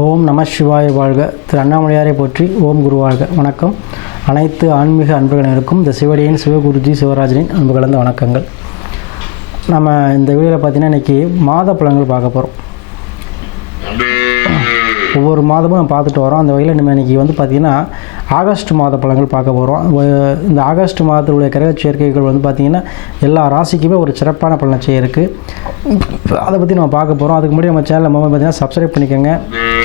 ஓம் நம சிவாய வாழ்க. திரு அண்ணாமலையாரை போற்றி. ஓம் குரு வாழ்க. வணக்கம். அனைத்து ஆன்மீக அன்புகளினருக்கும் இந்த சிவடியின் சிவகுருஜி சிவராஜனின் அன்பு கலந்த வணக்கங்கள். நம்ம இந்த வீடியோவில் பார்த்தீங்கன்னா இன்றைக்கி மாத பலன்கள் பார்க்க போகிறோம். ஒவ்வொரு மாதமும் நம்ம பார்த்துட்டு வரோம். அந்த வகையில் நம்ம இன்றைக்கி பார்த்திங்கன்னா ஆகஸ்ட் மாத பலன்கள் பார்க்க போகிறோம். இந்த ஆகஸ்ட் மாதத்துடைய கிரக சேர்க்கைகள் பார்த்திங்கன்னா எல்லா ராசிக்குமே ஒரு சிறப்பான பலனை இருக்குது. அதை பற்றி நம்ம பார்க்க போகிறோம். அதுக்கு முன்னாடி நம்ம சேனலில் பார்த்திங்கன்னா சப்ஸ்கிரைப் பண்ணிக்கோங்க,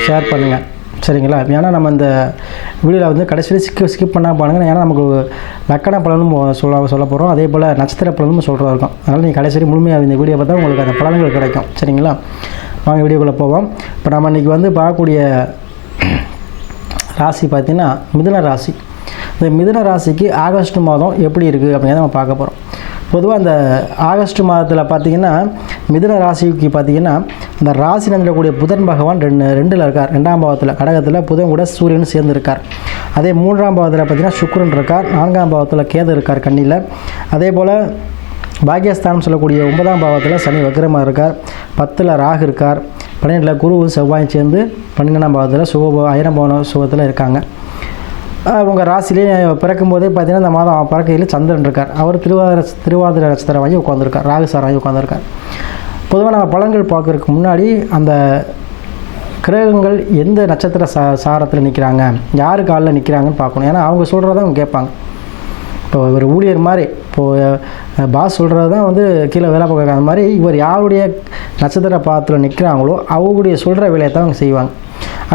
ஷேர் பண்ணுங்கள், சரிங்களா? ஏன்னா நம்ம இந்த வீடியோவில் கடைசியில் ஸ்கிப் பண்ணால் பாருங்கள். ஏன்னா நமக்கு லக்கண பலனும் சொல்ல போகிறோம், அதே போல் நட்சத்திர பலனும் சொல்கிறதா இருக்கும். அதனால் நீங்கள் கடைசி முழுமையாக இந்த வீடியோ பார்த்தா உங்களுக்கு அந்த பலன்கள் கிடைக்கும், சரிங்களா? வாங்க வீடியோக்குள்ளே போவோம். இப்போ நம்ம இன்றைக்கி பார்க்கக்கூடிய ராசி பார்த்திங்கன்னா மிதுன ராசி. இந்த மிதுன ராசிக்கு ஆகஸ்ட் மாதம் எப்படி இருக்குது அப்படிங்கிறத நம்ம பார்க்க போகிறோம். பொதுவாக அந்த ஆகஸ்ட் மாதத்தில் பார்த்திங்கன்னா மிதுன ராசிக்கு பார்த்திங்கன்னா இந்த ராசி நந்திரக்கூடிய புதன் பகவான் ரெண்டில் இருக்கார். 2ஆம் பாவத்தில் கடகத்தில் புதன் கூட சூரியன் சேர்ந்து இருக்கார். அதே 3ஆம் பாவத்தில் பார்த்திங்கன்னா சுக்கிரன் இருக்கார். 4ஆம் பாவத்தில் கேது இருக்கார் கண்ணியில். அதே போல் பாக்கியஸ்தானம் சொல்லக்கூடிய 9ஆம் பாவத்தில் சனி வக்ரமாக இருக்கார். 10ல் ராகு இருக்கார். 12ல் குரு செவ்வாய் சேர்ந்து 12ஆம் பாவத்தில் ஆயிரம் பவன சுகத்தில் இருக்காங்க. உங்கள் ராசிலே பிறக்கும் போதே பார்த்தீங்கன்னா இந்த மாதம் பிறக்கையில் சந்திரன் இருக்கார். அவர் திருவாதிரை நட்சத்திரம் வாங்கி உட்காந்துருக்கார். ராகு சார் வாங்கி உட்காந்துருக்கார். பொதுவாக நம்ம பலன்கள் பார்க்குறதுக்கு முன்னாடி அந்த கிரகங்கள் எந்த நட்சத்திர சாரத்தில் நிற்கிறாங்க, யாரு காலில் நிற்கிறாங்கன்னு பார்க்கணும். ஏன்னா அவங்க சொல்கிறத அவங்க கேட்பாங்க. இப்போ ஒரு ஊழியர் மாதிரி, இப்போது பாஸ் சொல்கிறது தான் கீழே வேலை பார்க்குற அந்த மாதிரி இவர் யாருடைய நட்சத்திர பாதத்தில் நிற்கிறாங்களோ அவங்களுடைய சொல்கிற வேலையை தான் அவங்க செய்வாங்க.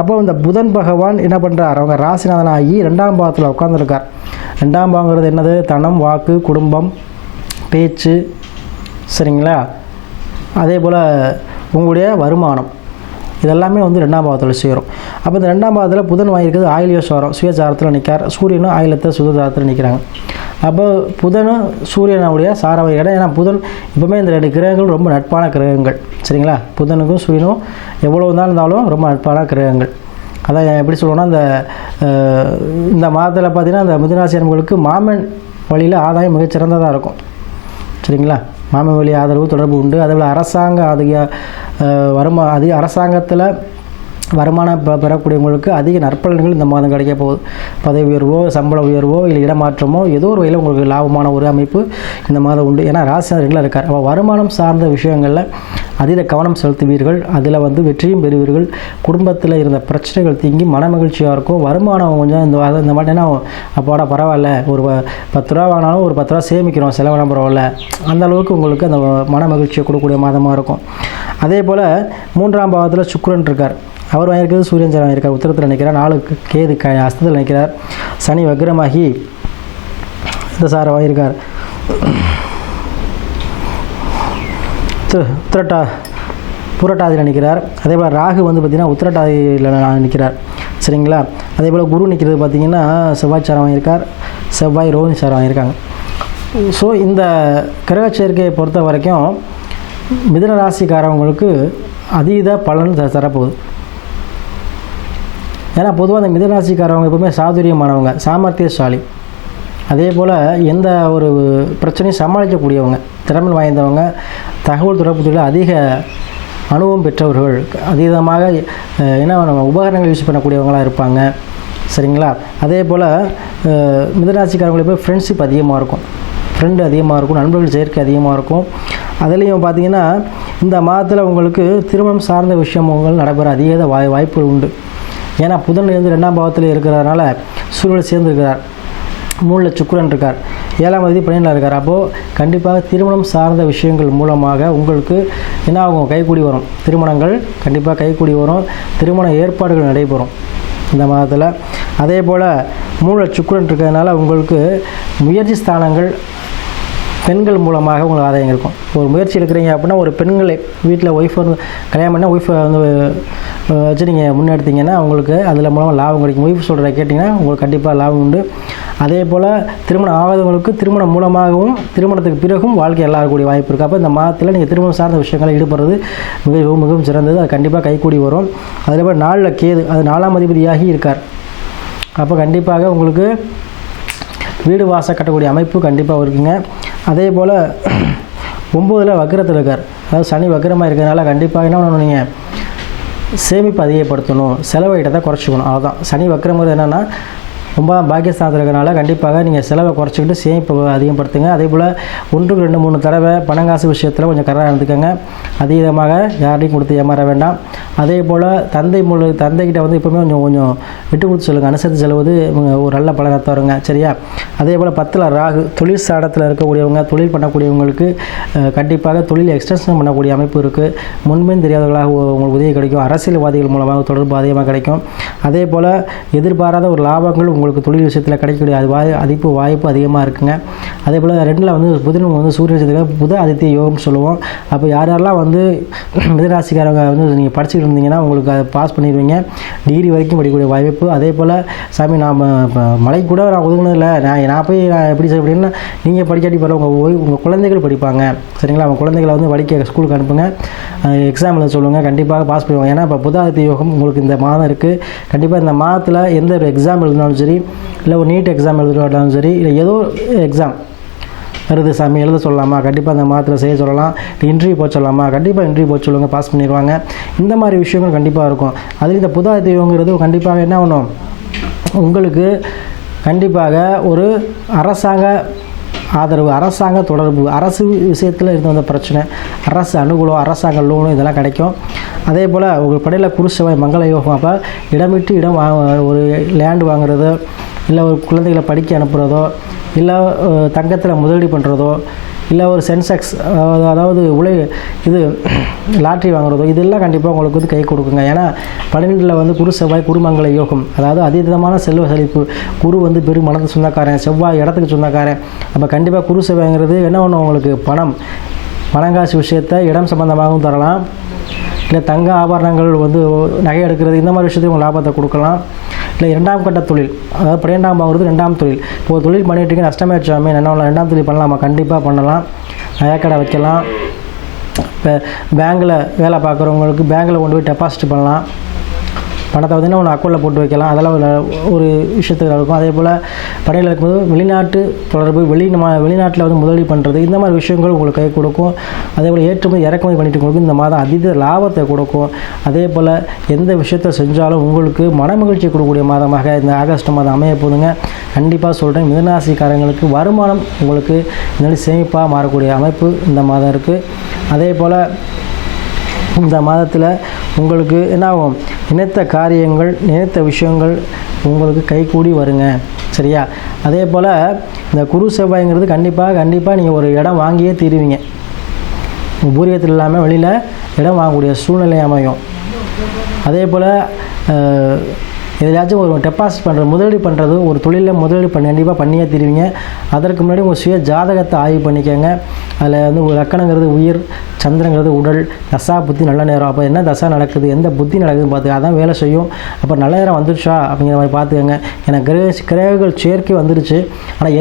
அப்போ இந்த புதன் பகவான் என்ன பண்ணுறார், அவங்க ராசிநாதனாகி 2ஆம் பாவத்தில் உட்காந்துருக்கார். 2ஆம் பாவங்கிறது என்னது? தனம், வாக்கு, குடும்பம், பேச்சு, சரிங்களா? அதே போல் உங்களுடைய வருமானம், இதெல்லாமே 2ஆம் பாவத்தில் சேரும். அப்போ இந்த 2ஆம் பாவத்தில் புதன் வாங்கியிருக்கிறது ஆயில்யோசாரம் சுயசாரத்தில் நிற்கார். சூரியனும் ஆயிலத்தை சுதசாரத்தில் நிற்கிறாங்க. அப்போ புதனும் சூரியனுடைய சாரவை இடம். ஏன்னா புதன் எப்பவுமே இந்த 2 கிரகங்கள் ரொம்ப நட்பான கிரகங்கள், சரிங்களா? புதனுக்கும் சூரியனும் எவ்வளோ இருந்தாலும் ரொம்ப நட்பான கிரகங்கள். அதான் எப்படி சொல்லுவோன்னா, இந்த மாதத்தில் பார்த்திங்கன்னா இந்த மிதுனராசி அன்பர்களுக்கு மாமன் வழியில் ஆதாயம் மிகச்சிறந்ததாக இருக்கும், சரிங்களா? மாமன் வழி ஆதரவு தொடர்பு உண்டு. அதேபோல் அரசாங்கத்தில் வருமானம் பெறக்கூடியவங்களுக்கு அதிக நற்பலன்கள் இந்த மாதம் கிடைக்க போகுது. பதவி உயர்வோ, சம்பள உயர்வோ, இல்லை இடமாற்றமோ ஏதோ ஒரு வகையில் உங்களுக்கு லாபமான ஒரு அமைப்பு இந்த மாதம் உண்டு. ஏன்னா ராசி ரெண்டில் இருக்கார். அப்போ வருமானம் சார்ந்த விஷயங்களில் அதிக கவனம் செலுத்துவீர்கள். அதில் வெற்றியும் பெறுவீர்கள். குடும்பத்தில் இருந்த பிரச்சனைகள் தீங்கி மன மகிழ்ச்சியாக இருக்கும். வருமானம் கொஞ்சம் இந்த மாட்டேன்னா அப்போட பரவாயில்ல, ஒரு 10 ரூபா வாங்கினாலும் ஒரு 10 ரூபா சேமிக்கிறோம், செலவெல்லாம் பரவாயில்ல, அந்த அளவுக்கு உங்களுக்கு அந்த மன மகிழ்ச்சியை கொடுக்கக்கூடிய மாதமாக இருக்கும். அதே போல் 3ஆம் பாவத்தில் சுக்கிரன் இருக்கார். அவர் வாங்கியிருக்கிறது சூரியன் சார் வாங்கியிருக்கார். உத்தரத்தில் நிற்கிறார். 4 கேது அஸ்தத்தில் நிற்கிறார். சனி வக்ரமாகி இந்த சாரை வாங்கியிருக்கார். புரட்டாதியில் நிற்கிறார். அதே போல் ராகு பார்த்திங்கன்னா உத்திரட்டாதியில் நிற்கிறார், சரிங்களா? அதே போல் குரு நிற்கிறது பார்த்திங்கன்னா செவ்வாய் சாரம் வாங்கியிருக்கார். செவ்வாய் ரோஹிணி சாரம் வாங்கியிருக்காங்க. ஸோ இந்த கிரக சேர்க்கையை பொறுத்த வரைக்கும் மிதுன ராசிக்காரவங்களுக்கு அதீத பலன் தரப்போகுது. ஏன்னா பொதுவாக அந்த மிதுனராசிக்காரவங்க எப்பவுமே சாதுரியமானவங்க, சாமர்த்தியசாலி. அதே போல் எந்த ஒரு பிரச்சனையும் சமாளிக்கக்கூடியவங்க, திறமை வாய்ந்தவங்க, தகவல் தொடர்பு துறையில் அதிக அனுபவம் பெற்றவர்கள், அதீதமாக நம்ம உபகரணங்கள் யூஸ் பண்ணக்கூடியவங்களாக இருப்பாங்க, சரிங்களா? அதே போல் மிதுனராசிக்காரங்களுக்கு போய் ஃப்ரெண்ட்ஷிப் அதிகமாக இருக்கும், ஃப்ரெண்டு அதிகமாக இருக்கும், நண்பர்கள் சேர்க்கை அதிகமாக இருக்கும். அதுலேயும் பார்த்திங்கன்னா இந்த மாதத்தில் உங்களுக்கு திருமணம் சார்ந்த விஷயங்கள் நடைபெற அதிக வாய்ப்புகள் உண்டு. ஏன்னா புதன் 2ஆம் பாவத்தில் இருக்கிறதுனால சூரியன் சேர்ந்துருக்கிறார். 3ல் சுக்கிரன் இருக்கார். 7ஆம் தேதி 12ல் இருக்கார். அப்போது கண்டிப்பாக திருமணம் சார்ந்த விஷயங்கள் மூலமாக உங்களுக்கு என்ன ஆகும், கைக்கூடி வரும். திருமணங்கள் கண்டிப்பாக கைக்கூடி வரும். திருமண ஏற்பாடுகள் நடைபெறும் இந்த மாதத்தில். அதே போல் 3ல் சுக்கிரன் இருக்கிறதுனால உங்களுக்கு முயற்சி ஸ்தானங்கள் பெண்கள் மூலமாக உங்களுக்கு ஆதாயம் இருக்கும். ஒரு முயற்சி எடுக்கிறீங்க அப்படின்னா ஒரு பெண்களை வீட்டில் ஒய்ஃப் கல்யாணம் பண்ணால் ஒய்ஃபை வச்சு நீங்கள் முன்னெடுத்தீங்கன்னா உங்களுக்கு அதில் மூலமாக லாபம் கிடைக்கும். ஒய்ஃப் சொல்கிறத கேட்டிங்கன்னா உங்களுக்கு கண்டிப்பாக லாபம் உண்டு. அதே போல் திருமணம் ஆகாதவங்களுக்கு திருமணம் மூலமாகவும் திருமணத்துக்கு பிறகும் வாழ்க்கை எல்லாருக்கூடிய வாய்ப்பு இருக்குது. அப்போ இந்த மாதத்தில் நீங்கள் திருமணம் சார்ந்த விஷயங்களை ஈடுபடுறது மிகவும் சிறந்தது. அது கண்டிப்பாக கைக்கூடி வரும். அதே போல் 4ல் கேது, அது 4ஆம் அதிபதியாகி இருக்கார். அப்போ கண்டிப்பாக உங்களுக்கு வீடு வாசல் கட்டக்கூடிய அமைப்பு கண்டிப்பாக இருக்குங்க. அதே போல் 9ல் வக்ரத்தில் இருக்கார். அதாவது சனி வக்ரமாக இருக்கிறதுனால கண்டிப்பாக என்ன பண்ணணும், நீங்கள் சேமிப்பு அதிகப்படுத்தணும், செலவு இடத்தை குறைச்சிக்கணும். அதுதான் சனி வக்கரங்கிறது என்னென்னா ரொம்ப பாக்கியஸ்தானத்தில் இருக்கிறனால கண்டிப்பாக நீங்கள் செலவை குறைச்சிக்கிட்டு சேமிப்பு அதிகப்படுத்துங்க. அதே போல் 1 2 3 தடவை பணங்காசு விஷயத்தில் கொஞ்சம் கரெக்டாக இருந்துக்கோங்க. அதீதமாக யாரையும் கொடுத்து ஏமாற வேண்டாம். அதே போல் தந்தைக்கிட்ட வந்து எப்போவுமே கொஞ்சம் விட்டு கொடுத்து சொல்லுங்கள். அனுசரித்து செல்வது ஒரு நல்ல பலனை தருங்க. சரியா? அதே போல் 10ல் ராகு, தொழில் ஸ்தானத்தில் இருக்கக்கூடியவங்க, தொழில் பண்ணக்கூடியவங்களுக்கு கண்டிப்பாக தொழில் எக்ஸ்டென்ஷன் பண்ணக்கூடிய அமைப்பு இருக்குது. முன்பின் தெரியாதவர்களாக உங்களுக்கு உதவி கிடைக்கும். அரசியல்வாதிகள் மூலமாக தொடர்பு அதிகமாக கிடைக்கும். அதே போல் எதிர்பாராத ஒரு லாபங்கள் உங்களுக்கு தொழில் விஷயத்தில் கிடைக்கக்கூடிய வாய்ப்பு அதிகமாக இருக்குங்க. அதே போல் 2ல் வந்து புதன் வந்து சூரிய விஷயத்துக்கு புத ஆதித்ய யோகம்னு சொல்லுவோம். அப்போ யாரெல்லாம் வந்து மிதராசிக்காரங்க வந்து நீங்கள் படிச்சுட்டு இருந்தீங்கன்னா உங்களுக்கு அதை பாஸ் பண்ணிடுவீங்க. டிகிரி வரைக்கும் படிக்கக்கூடிய வாய்ப்பு. அதே போல் சாமி நாம் மலை கூட நான் ஒதுங்கினதில்லை, நான் போய் எப்படி அப்படின்னா நீங்கள் படிக்காட்டி பரவாயில்ல, உங்கள் குழந்தைகள் படிப்பாங்க. சரிங்களா? அவங்க குழந்தைகளை வந்து படிக்க ஸ்கூலுக்கு அனுப்புங்க, எக்ஸாம் எழுத சொல்லுங்கள், கண்டிப்பாக பாஸ் பண்ணுவாங்க. ஏன்னா இப்போ புத ஆதித்ய யோகம் உங்களுக்கு இந்த மாதம் இருக்குது. கண்டிப்பாக இந்த மாதத்தில் எந்த ஒரு எக்ஸாம் எழுதினாலும் சரி, இல்லை ஒரு நீட் எக்ஸாம் எழுதினாலும் சரி, இல்லை ஏதோ எக்ஸாம் வருது சாமி எழுத சொல்லலாமா, கண்டிப்பாக அந்த மாதத்தில் செய்ய சொல்லலாம். இன்டர்வியூ போக சொல்லலாமா, கண்டிப்பாக இன்டர்வியூ போக சொல்லுங்க, பாஸ் பண்ணிடுவாங்க. இந்த மாதிரி விஷயங்கள் கண்டிப்பாக இருக்கும். அதில் இந்த புத ஆதித்ய யோகங்கிறது கண்டிப்பாக என்ன ஆகணும், உங்களுக்கு கண்டிப்பாக ஒரு அரசாங்க ஆதரவு, அரசாங்க தொடர்பு, அரசு விஷயத்தில் இருந்த வந்த பிரச்சனை, அரசு அனுகூலம், அரசாங்க லோனு இதெல்லாம் கிடைக்கும். அதே போல் உங்கள் படையில் குருசெவ்வாய் மங்கள யோகம். அப்போ இடம் விட்டு இடம் ஒரு லேண்டு வாங்குறதோ, இல்லை ஒரு குழந்தைகளை படிக்க அனுப்புகிறதோ, இல்லை தங்கத்தில் முதலீடு பண்ணுறதோ, இல்லை ஒரு சென்செக்ஸ் அதாவது இது லாட்ரி வாங்குறதோ, இதெல்லாம் கண்டிப்பாக உங்களுக்கு வந்து கை கொடுக்குங்க. ஏன்னா 12ல் வந்து குரு செவ்வாய் குருமங்கள யோகம், அதாவது அதீதமான செல்வ செழிப்பு. குரு வந்து பெரும் மனது சொந்தக்காரன், செவ்வாய் இடத்துக்கு சொந்தக்காரன். அப்போ கண்டிப்பாக குரு செவ்வாய்ங்கிறது என்ன ஒன்று, உங்களுக்கு பணங்காசு விஷயத்தை இடம் சம்பந்தமாகவும் தரலாம், இல்லை தங்க ஆபரணங்கள் வந்து நகை எடுக்கிறது, இந்த மாதிரி விஷயத்தையும் உங்கள் லாபத்தை கொடுக்கலாம். இல்லை 2ஆம் கட்ட தொழில், அதாவது 12ஆம் வாங்குறது 2ஆம் தொழில். இப்போ தொழில் பண்ணிட்டு நஷ்டமாயிடுச்சாமே என்ன 2ஆம் தொழில் பண்ணலாமா, கண்டிப்பாக பண்ணலாம். நகைக்கடை வைக்கலாம். இப்போ பேங்கில் வேலை பார்க்குறவங்களுக்கு பேங்கில் கொண்டு போய் டெபாசிட் பண்ணலாம். பணத்தை பார்த்திங்கன்னா ஒன்று அக்கௌண்ட்டில் போட்டு வைக்கலாம். அதெல்லாம் ஒரு விஷயத்துக்கு இருக்கும். அதே போல் படையில் இருக்கும்போது வெளிநாட்டு தொடர்பு, வெளிநாட்டில் வந்து முதலீடு பண்ணுறது, இந்த மாதிரி விஷயங்கள் உங்களுக்கு கை கொடுக்கும். அதே போல் ஏற்றுமதி இறக்குமதி பண்ணிட்டு உங்களுக்கு இந்த மாதம் அதீத லாபத்தை கொடுக்கும். அதே போல் எந்த விஷயத்தை செஞ்சாலும் உங்களுக்கு மனமகிழ்ச்சி கொடுக்கக்கூடிய மாதமாக இந்த ஆகஸ்ட் மாதம் அமைய போதுங்க. கண்டிப்பாக சொல்கிறேன், மிதுனராசிக்காரங்களுக்கு வருமானம் உங்களுக்கு இந்த சேமிப்பாக மாறக்கூடிய அமைப்பு இந்த மாதம் இருக்குது. அதே போல் இந்த மாதத்தில் உங்களுக்கு என்னாகும், நினைத்த காரியங்கள், நினைத்த விஷயங்கள் உங்களுக்கு கைகூடி வருங்க. சரியா? அதே போல் இந்த குரு செவ்வாய்ங்கிறது கண்டிப்பாக நீங்கள் ஒரு இடம் வாங்கியே தீருவீங்க. பூரியத்தில் இல்லாமல் வெளியில் இடம் வாங்கக்கூடிய சூழ்நிலை அமையும். அதே போல் எதையாச்சும் ஒரு டெபாசிட் பண்ணுறது, முதலீடு பண்ணுறது, ஒரு தொழிலில் முதலீடு கண்டிப்பாக பண்ணியே தருவீங்க. அதற்கு முன்னாடி உங்கள் சுய ஜாதகத்தை ஆய்வு பண்ணிக்கோங்க. அதில் வந்து லக்கணங்கிறது உயிர், சந்திரங்கிறது உடல், தசா புத்தி நல்ல நேரம். அப்போ என்ன தசா நடக்குது, எந்த புத்தி நடக்குதுன்னு பார்த்துக்க, அதான் வேலை செய்யும். அப்போ நல்ல நேரம் வந்துடுச்சா அப்படிங்கிற மாதிரி பார்த்துக்கோங்க. எனக்கு கிரகங்கள் சேர்க்கை வந்துடுச்சு, ஆனால்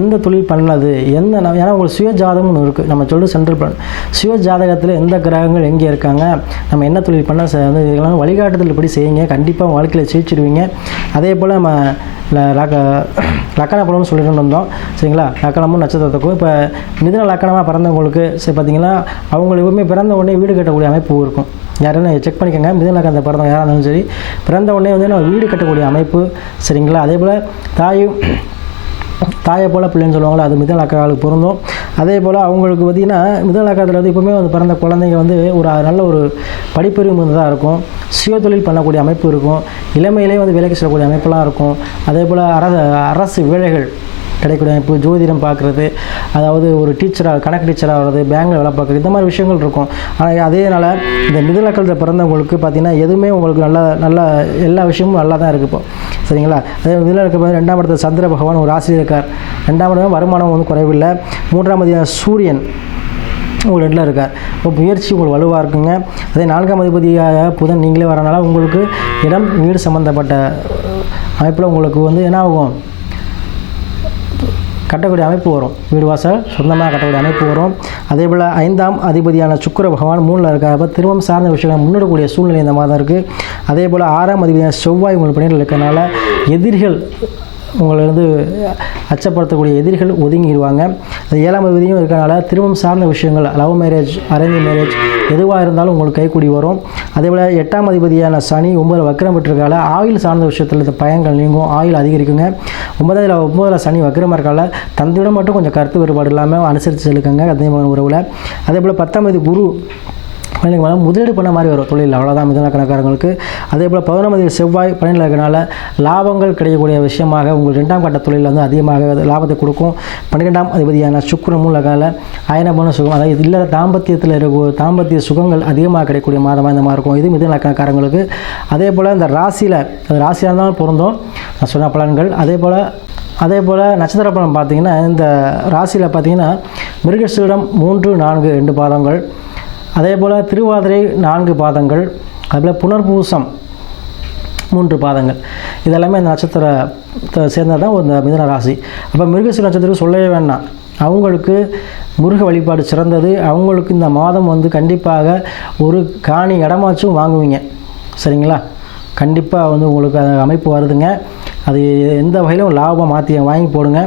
எந்த தொழில் பண்ணது, ஏன்னா உங்களுக்கு சுய ஜாதகம்னு ஒன்று இருக்குது. நம்ம சொல்லிட்டு சென்ட்ரல் பிளான் சுய ஜாதகத்தில் எந்த கிரகங்கள் எங்கே இருக்காங்க, நம்ம என்ன தொழில் பண்ண வந்து இதெல்லாம் வழிகாட்டுதல் இப்படி செய்யுங்க. கண்டிப்பாக வாழ்க்கையில் ஜெயிச்சிடுவீங்க. அதே போல் நம்ம லக்கண பலம்னு சொல்லிட்டு வந்தோம். சரிங்களா? லக்கணமும் நட்சத்திரத்துக்கும் இப்போ மிதுன லக்கணமாக பிறந்தவங்களுக்கு சரி பார்த்திங்கன்னா அவங்களுக்கு எப்பவுமே பிறந்த உடனே வீடு கட்டக்கூடிய அமைப்பு இருக்கும். யாருன்னு செக் பண்ணிக்கோங்க. மிதுன லக்கணத்தை பிறந்தவங்க யாராக இருந்தாலும் சரி, பிறந்த உடனே வந்து நம்ம வீடு கட்டக்கூடிய அமைப்பு. சரிங்களா? அதே போல் தாயை போல் பிள்ளைன்னு சொல்லுவாங்களோ, அது மிதுன லக்கணங்களுக்கு பொருந்தும். அதே போல் அவங்களுக்கு பார்த்திங்கன்னா மிதுன லக்கணத்தில் வந்து எப்போவுமே வந்து பிறந்த குழந்தைங்க வந்து ஒரு நல்ல ஒரு படிப்பறிவு மிகுந்ததாக இருக்கும். சுய தொழில் பண்ணக்கூடிய அமைப்பு இருக்கும். இளமையிலே வந்து வேலைக்கு செல்லக்கூடிய அமைப்பெல்லாம் இருக்கும். அதே போல் அரசு வேலைகள் கிடைக்கக்கூடிய அமைப்பு, ஜோதிடம் பார்க்குறது, அதாவது ஒரு கணக்கு டீச்சராக வர்றது, பேங்கில் வேலை பார்க்குறது, இந்த மாதிரி விஷயங்கள் இருக்கும். ஆனால் அதேனால இந்த மிதுன லக்கணத்தில் பிறந்தவங்களுக்கு பார்த்திங்கன்னா எதுவுமே உங்களுக்கு நல்ல எல்லா விஷயமும் நல்லா தான் இருக்குது இப்போ. சரிங்களா? அதே மிதுன லக்கணம் 2ஆம் இடத்துல சந்திர பகவான் ஒரு ஆசிரியர் இருக்கார். 2ஆம் இடம் வருமானம் வந்து குறைவில்லை. 3ஆம் அதிபதியான சூரியன் உங்களுக்கு 2ல் இருக்கார். இப்போ முயற்சி உங்களுக்கு வலுவாக இருக்குங்க. அதே 4ஆம் அதிபதியாக புதன் நீங்களே வரனால உங்களுக்கு இடம் வீடு சம்மந்தப்பட்ட அமைப்பில் உங்களுக்கு வந்து என்ன ஆகும், கட்டக்கூடிய அமைப்பு வரும். வீடு வாசல் சொந்தமாக கட்டக்கூடிய அமைப்பு வரும். அதே போல் 5ஆம் அதிபதியான சுக்கிர பகவான் 3ல் இருக்கார். திருமணம் சார்ந்த விஷயங்கள் முன்னெடுக்கக்கூடிய சூழ்நிலை இந்த மாதம் இருக்குது. அதே போல் 6ஆம் அதிபதியான செவ்வாய் உங்களுக்கு 12ல் இருக்கிறனால எதிரிகள் உங்களை வந்து அச்சப்படுத்தக்கூடிய எதிரிகள் ஒதுங்கிடுவாங்க. அது 7ஆம் அதிபதியும் இருக்கனால திருமணம் சார்ந்த விஷயங்கள், லவ் மேரேஜ், அரேஞ்ச் மேரேஜ் எதுவாக இருந்தாலும் உங்களுக்கு கைக்கூடி வரும். அதேபோல் 8ஆம் அதிபதியான சனி 9 வக்கரம் பெற்றிருக்கால ஆயுள் சார்ந்த விஷயத்தில் இந்த பயங்கள் நீங்கும், ஆயுள் அதிகரிக்குங்க. 9ஆம் சனி வக்கரமாக இருக்கால தந்தையுடன் மட்டும் கொஞ்சம் கருத்து வேறுபாடு இல்லாமல் அனுசரித்து செலுக்குங்க அதே உறவில். அதேபோல் 10ஆம் தேதி குரு முதலீடு பண்ண மாதிரி வரும் தொழில், அவ்வளோதான் மிதுன கணக்காரங்களுக்கு. அதே போல் 11ஆம் தேதி செவ்வாய் 12 இருக்கனால லாபங்கள் கிடைக்கக்கூடிய விஷயமாக உங்களுக்கு 2ஆம் கட்ட தொழில் வந்து அதிகமாக லாபத்தை கொடுக்கும். 12ஆம் அதிபதியான சுக்கிரன் மூலக்கால அயனமான சுகம், அதாவது இல்லற தாம்பத்தியத்தில் இருக்க தாம்பத்திய சுகங்கள் அதிகமாக கிடைக்கக்கூடிய மாதமாக இந்த மாதிரி இருக்கும். இது மிதுன கணக்காரங்களுக்கு. அதே போல் இந்த ராசியில் ராசியாக இருந்தாலும் பொருந்தும் நான் சொன்ன பலன்கள். அதே போல் நட்சத்திர பலன் பார்த்திங்கன்னா இந்த ராசியில் பார்த்திங்கன்னா மிருகசீரிடம் 3, 4, 2 பாதங்கள், அதே போல் திருவாதிரை 4 பாதங்கள், அதுபோல் புனர்பூசம் 3 பாதங்கள். இதெல்லாமே அந்த நட்சத்திரத்தை சேர்ந்தது தான் இந்த மிதுன ராசி. அப்போ மிருகசீரிட நட்சத்திரம் சொல்லவே வேண்டாம், அவங்களுக்கு முருக வழிபாடு சிறந்தது. அவங்களுக்கு இந்த மாதம் வந்து கண்டிப்பாக ஒரு காணி இடமாச்சும் வாங்குவீங்க, சரிங்களா? கண்டிப்பாக வந்து உங்களுக்கு அந்த அமைப்பு வருதுங்க. அது எந்த வகையிலும் லாபமாக மாற்றி வாங்கி போடுங்க.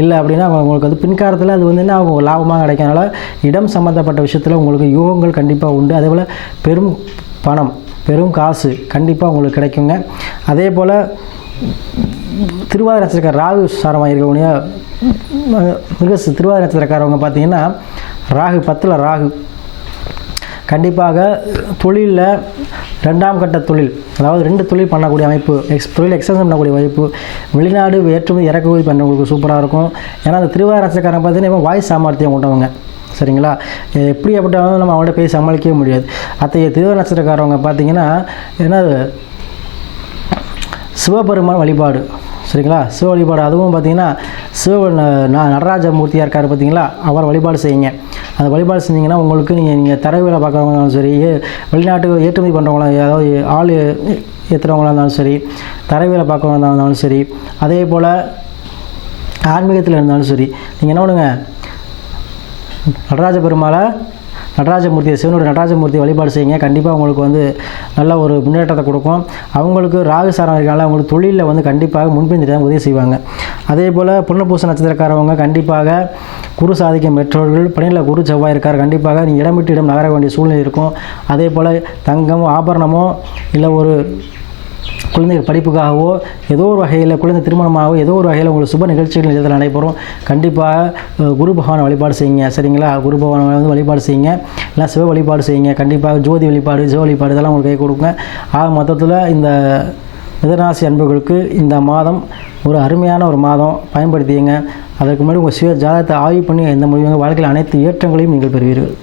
இல்லை அப்படின்னா உங்களுக்கு அது பின்காலத்தில் அது வந்து என்ன ஆகும், லாபமாக கிடைக்கிறனால இடம் சம்மந்தப்பட்ட விஷயத்தில் உங்களுக்கு யோகங்கள் கண்டிப்பாக உண்டு. அதே போல் பெரும் பணம், பெரும் காசு கண்டிப்பாக உங்களுக்கு கிடைக்குங்க. அதே போல் திருவாதிரை நட்சத்திரக்கார ராகு சாரமாக இருக்கக்கூடிய திருவாதிரை நட்சத்திரக்காரவங்க பார்த்திங்கன்னா ராகு 10ல் ராகு கண்டிப்பாக தொழிலில் 2ஆம் கட்ட தொழில், அதாவது 2 தொழில் பண்ணக்கூடிய அமைப்பு, தொழில் எக்ஸ்டென்ஷன் பண்ணக்கூடிய வாய்ப்பு, வெளிநாடு ஏற்றுமதி இறக்குமதி பண்ணுறவங்களுக்கு சூப்பராக இருக்கும். ஏன்னா அந்த திருவாதிரை நட்சத்திரக்காரங்க பார்த்தீங்கன்னா வாய் சாமர்த்தியம் கொண்டவங்க, சரிங்களா? எப்படி எப்படினாலும் நம்ம அவங்கள்ட்ட போய் சமாளிக்கவே முடியாது. அத்தகைய திருவாதிரை நட்சத்திரக்காரவங்க பார்த்திங்கன்னா ஏன்னா சிவபெருமான் வழிபாடு, சரிங்களா? சிவ வழிபாடு, அதுவும் பார்த்திங்கன்னா நடராஜ மூர்த்தியாக இருக்கார் பார்த்திங்களா, அவர் வழிபாடு செய்யுங்க. அந்த வழிபாடு செஞ்சிங்கன்னா உங்களுக்கு நீங்கள் தர வேலை பார்க்குறவங்க இருந்தாலும் சரி, வெளிநாட்டுக்கு ஏற்றுமதி பண்ணுறவங்களா, அதாவது ஆள் ஏற்றுறவங்களா இருந்தாலும் சரி, தர வேலை பார்க்குறவங்களா இருந்தாலும் சரி, அதே போல் ஆன்மீகத்தில் இருந்தாலும் சரி, நீங்கள் என்ன பண்ணுங்க, நடராஜமூர்த்தியை சிவனோட நடராஜமூர்த்தியை வழிபாடு செய்யுங்க. கண்டிப்பாக உங்களுக்கு வந்து நல்ல ஒரு முன்னேற்றத்தை கொடுக்கும். அவங்களுக்கு ராகு சாரம் இருக்கனால அவங்களுக்கு தொழிலில் வந்து கண்டிப்பாக முன்பின் உதவி செய்வாங்க. அதே போல் புனர்பூச நட்சத்திரக்காரவங்க கண்டிப்பாக குரு சாதிக்கும் பெற்றோர்கள், 12ல் குரு செவ்வாய் இருக்கார், கண்டிப்பாக நீங்கள் இடம் விட்டு இடம் நகர வேண்டிய சூழ்நிலை இருக்கும். அதே போல் தங்கமோ ஆபரணமோ இல்லை ஒரு குழந்தைகள் படிப்புக்காகவோ ஏதோ ஒரு வகையில் குழந்தை திருமணமாகவோ ஏதோ ஒரு வகையில் உங்களுக்கு சுப நிகழ்ச்சிகள் இதில் நடைபெறும். கண்டிப்பாக குரு பகவானை வழிபாடு செய்யுங்க, சரிங்களா? குரு பகவானை வந்து வழிபாடு செய்யுங்க, இல்லை சிவ வழிபாடு செய்யுங்க. கண்டிப்பாக ஜோதி வழிபாடு, சிவ வழிபாடு இதெல்லாம் உங்களுக்கு கை கொடுங்க. ஆக மொத்தத்தில் இந்த மிதுனராசி அன்புகளுக்கு இந்த மாதம் ஒரு அருமையான ஒரு மாதம், பயன்படுத்திங்க. அதற்கு முன்னாடி உங்கள் சுய ஜாதகத்தை ஆய்வு பண்ணி எந்த முடிவுங்க வாழ்க்கையில் அனைத்து ஏற்றங்களையும் நீங்கள் பெறுவீர்கள்.